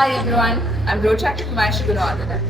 Hi everyone, I'm Rotaract Vimarshee Gunawardhane.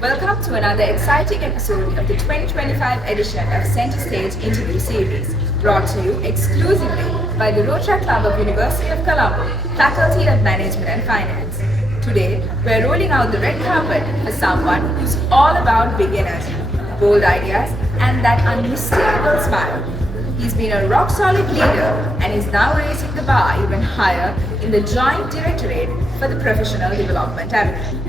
Welcome to another exciting episode of the 2025 edition of Centre Stage Interview Series, brought to you exclusively by the Rotaract Club of University of Colombo, Faculty of Management and Finance. Today, we're rolling out the red carpet for someone who's all about big energy, bold ideas, and that unmistakable smile. He's been a rock-solid leader and is now raising the bar even higher in the Joint Directorate for the Professional Development Avenue.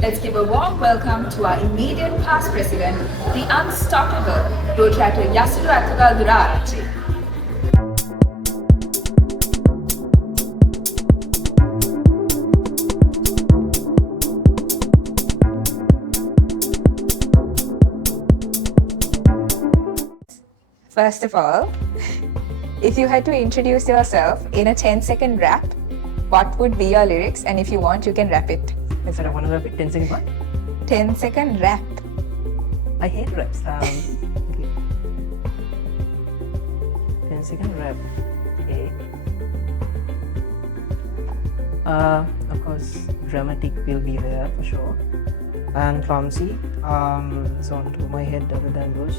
Let's give a warm welcome to our immediate past president, the unstoppable Rotaract Yasiru Athugaldura Arachchi. First of all, if you had to introduce yourself in a 10-second rap, what would be your lyrics? And if you want, you can rap it. Yes, I want to rap it. 10-second what? 10-second rap. I hate raps. Okay. 10-second rap. Okay. Of course, dramatic will be there for sure. And clumsy. It's on top of my head other than those.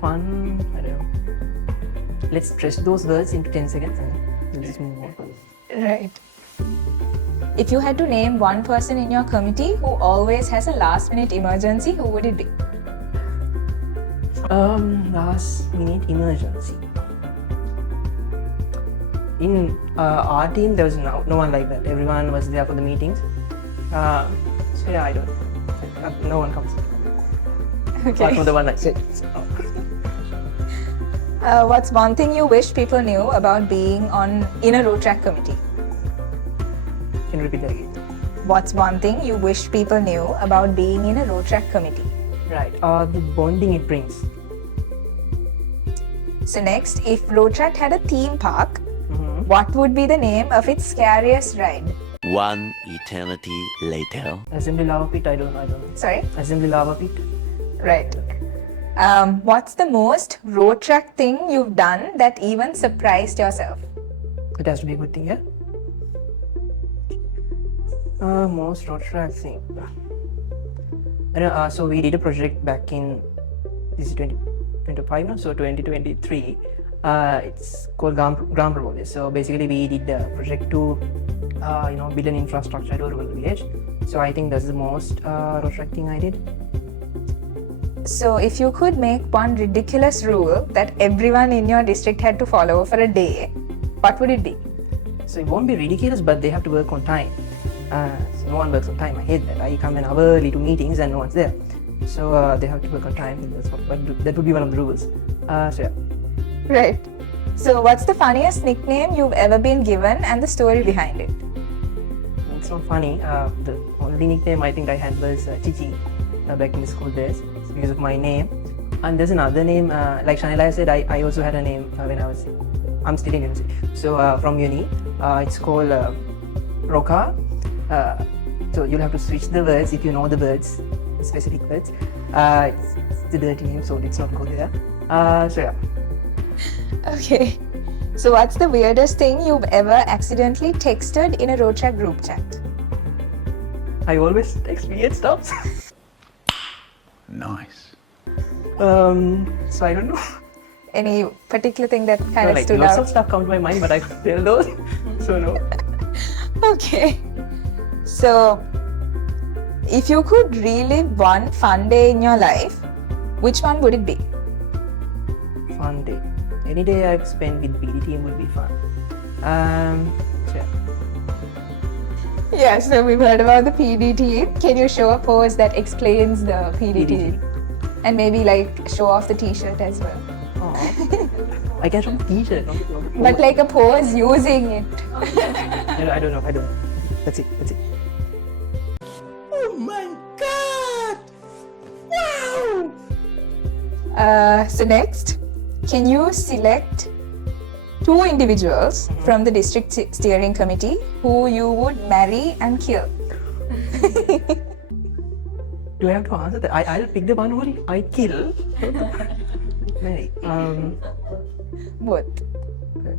Fun, I don't know. Let's stretch those words into 10 seconds and we'll just move on. Right. If you had to name one person in your committee who always has a last-minute emergency, who would it be? Last minute emergency. In our team, there was no one like that. Everyone was there for the meetings. So yeah, I don't. No one comes. Okay. Apart from the one I said. What's one thing you wish people knew about being in a Rotaract committee? Can you repeat that again? What's one thing you wish people knew about being in a Rotaract committee? Right. The bonding it brings. So next, if Rotaract had a theme park, what would be the name of its scariest ride? One eternity later. Assembly lava pit, I don't know. Sorry? Assembly lava pit. Right. What's the most Rotaract thing you've done that even surprised yourself? It has to be a good thing, yeah? Most Rotaract thing. I know, so we did a project back in, this is 2025 now, so 2023. It's called ground proposal. So basically we did a project to build an infrastructure to a rural village. So I think that's the most Rotaract thing I did. So if you could make one ridiculous rule that everyone in your district had to follow for a day, what would it be? So it won't be ridiculous, but they have to work on time. So no one works on time. I hate that. I come an hour early to meetings and no one's there. So they have to work on time. That would be one of the rules. So yeah. Right. So what's the funniest nickname you've ever been given and the story behind it? It's not funny. The only nickname I think I had was Chichi back in the school days. It's because of my name. And there's another name, like Shanila said, I also had a name when I'm still in university. So from uni, it's called Roka. So you'll have to switch the words if you know the words, specific words. It's the dirty name, so let's not go there. So yeah. Okay. So what's the weirdest thing you've ever accidentally texted in a Rotaract group chat? I always text weird stuff. Nice. So I don't know. Any particular thing that kind of stood lots out? of stuff come to my mind, but I can't tell those. So no. Okay. So, if you could relive one fun day in your life, which one would it be? Fun day. Any day I've spent with PD team would be fun. So yeah. Yeah, so we've heard about the PD team. Can you show a pose that explains the PD team? And maybe like show off the t-shirt as well. Oh. I can show the t-shirt. But like a pose using it. I don't know. That's it. Oh my god! Wow! So next, can you select two individuals from the district steering committee who you would marry and kill? Do I have to answer that? I'll pick the one who I kill. Marry. Both. Okay.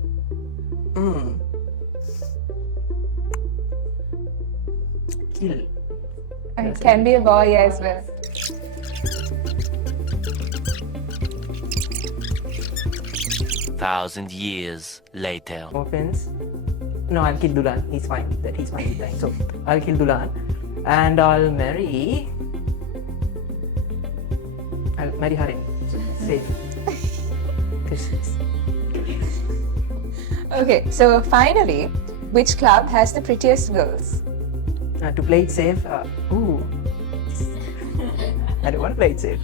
still. It can be a boy as well. Thousand years later. No offense. No, I'll kill Dulan. He's fine with that. He's fine with that. So I'll kill Dulan, and I'll marry Harin. Safe. Okay, so finally, which club has the prettiest girls? To play it safe, ooh, I don't want to play it safe.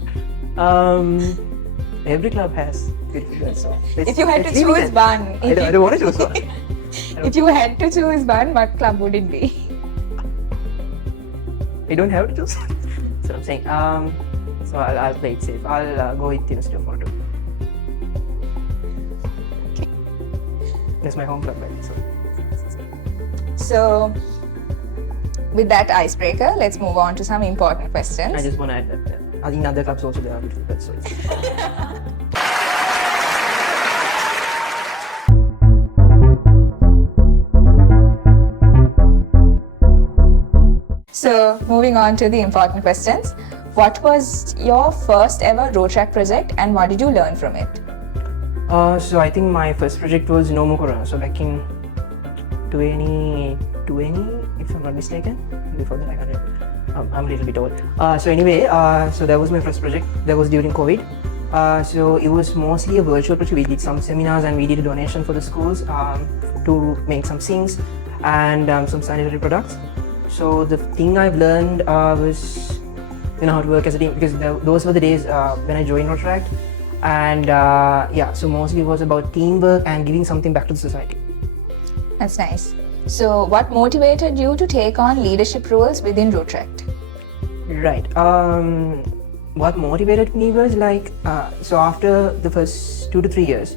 Every club has beautiful girls. So If you had to choose one, I don't want to choose one. if you had to choose one, what club would it be? I don't have to choose one. That's what I'm saying. So I'll play it safe. I'll go with University of Toronto. That's my home club, right? So, with that icebreaker, let's move on to some important questions. I just want to add that in other clubs also there are beautiful girls. So So, moving on to the important questions. What was your first ever Rotaract project and what did you learn from it? So I think my first project was No More Corona. So back in 2020, if I'm not mistaken. Before that, I can't remember. I'm a little bit old. So anyway, so that was my first project. That was during COVID. So it was mostly a virtual project. We did some seminars and we did a donation for the schools to make some sinks and some sanitary products. So the thing I've learned was how to work as a team, because those were the days when I joined Rotaract. And so mostly it was about teamwork and giving something back to the society. That's nice. So, what motivated you to take on leadership roles within Rotaract? Right. What motivated me was so after the first 2 to 3 years,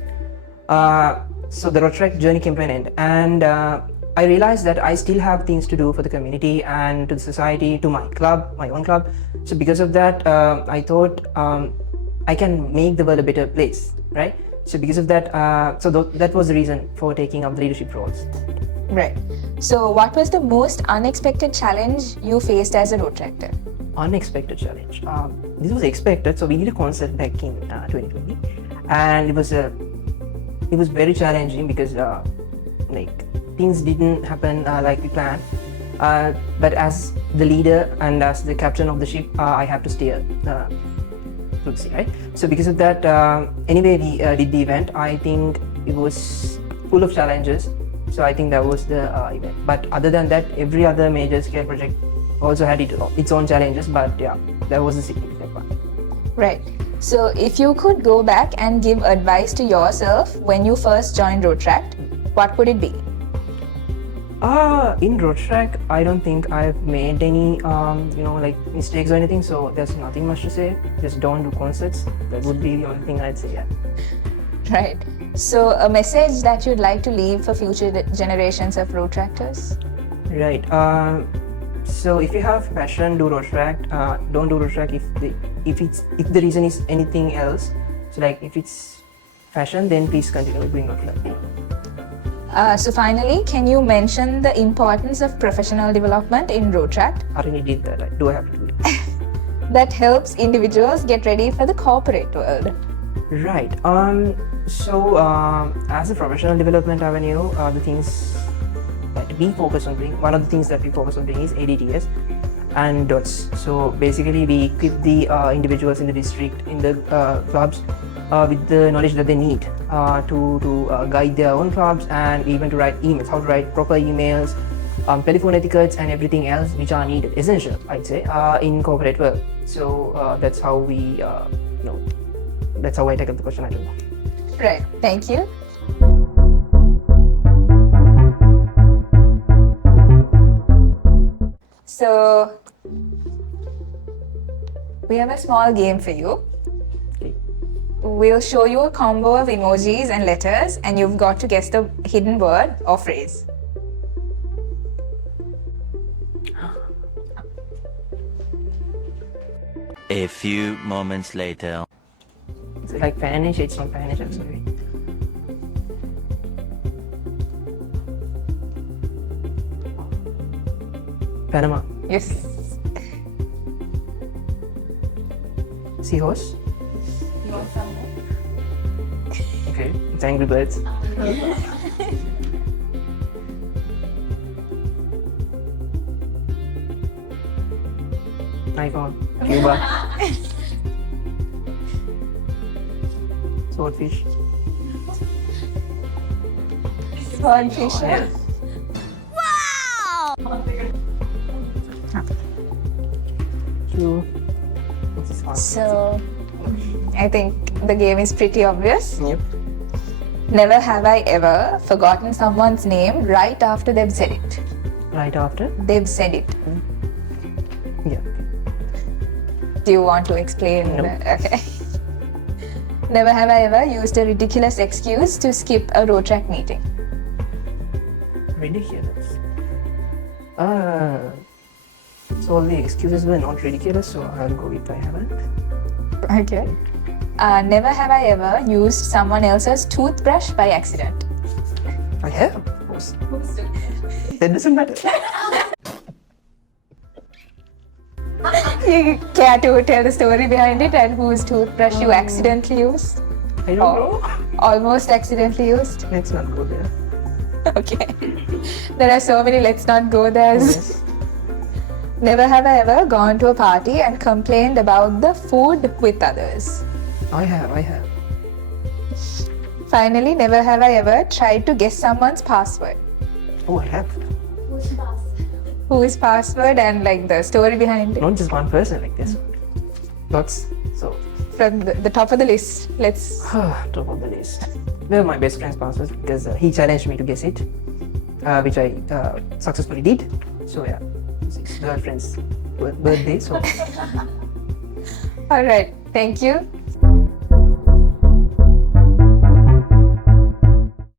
so the Rotaract journey came to an end, and I realized that I still have things to do for the community and to the society, to my club, my own club. So because of that, I thought I can make the world a better place, right? So because of that, that was the reason for taking up the leadership roles. Right. So, what was the most unexpected challenge you faced as a Rotaractor? Unexpected challenge. This was expected. So we did a concert back in 2020, and it was very challenging because things didn't happen like we planned. But as the leader and as the captain of the ship, I have to steer through the sea, right? So because of that, anyway, we did the event. I think it was full of challenges. So I think that was the event. But other than that, every other major scale project also had its own challenges. But yeah, that was a significant one. Right. So if you could go back and give advice to yourself when you first joined Rotaract, what would it be? In Rotaract, I don't think I've made any mistakes or anything. So there's nothing much to say. Just don't do concerts. That would be the only thing I'd say. Yeah. Right. So, a message that you'd like to leave for future generations of Rotaractors? Right. So, if you have passion, do Rotaract. Don't do Rotaract if the reason is anything else. So, if it's passion, then please continue doing Rotaract. So, finally, can you mention the importance of professional development in Rotaract? I already did that. I have to do it. That helps individuals get ready for the corporate world. Right. So, as a professional development avenue, the things that we focus on doing, one of the things that we focus on doing is ADTS and DOTS. So, basically, we equip the individuals in the district, in the clubs, with the knowledge that they need to guide their own clubs and even to write emails, how to write proper emails, telephone etiquettes, and everything else which are needed, essential, I'd say, in corporate work. So, that's how we, that's how I tackle the question. I don't know. Right. Thank you. So, we have a small game for you. Okay. We'll show you a combo of emojis and letters, and you've got to guess the hidden word or phrase. A few moments later. It's like Spanish, it's not Spanish, I'm sorry. Panama. Yes. Seahorse. You want some more? Okay. It's Angry Birds. iPhone. Cuba. Swordfish. Swordfish. Two. What's this one? So, I think the game is pretty obvious. Yep. Never have I ever forgotten someone's name right after they've said it. Right after. They've said it. Yeah. Do you want to explain? No. Okay. Never have I ever used a ridiculous excuse to skip a Rotaract meeting. Ridiculous. So all the excuses were not ridiculous, so I'll go with I haven't. Okay. Never have I ever used someone else's toothbrush by accident. I have, of course. That doesn't matter. You care to tell the story behind it and whose toothbrush you accidentally used? I don't know. Almost accidentally used? Let's not go there. Okay. There are so many let's not go there's. Yes. Never have I ever gone to a party and complained about the food with others. I have. Finally, never have I ever tried to guess someone's password. Oh, I have. Whose password and like the story behind it. Not just one person like this. Lots. So, From the top of the list, let's. top of the list. Well, my best friend's password because he challenged me to guess it, which I successfully did. So yeah, it's his girlfriend's birthday. So Alright, thank you.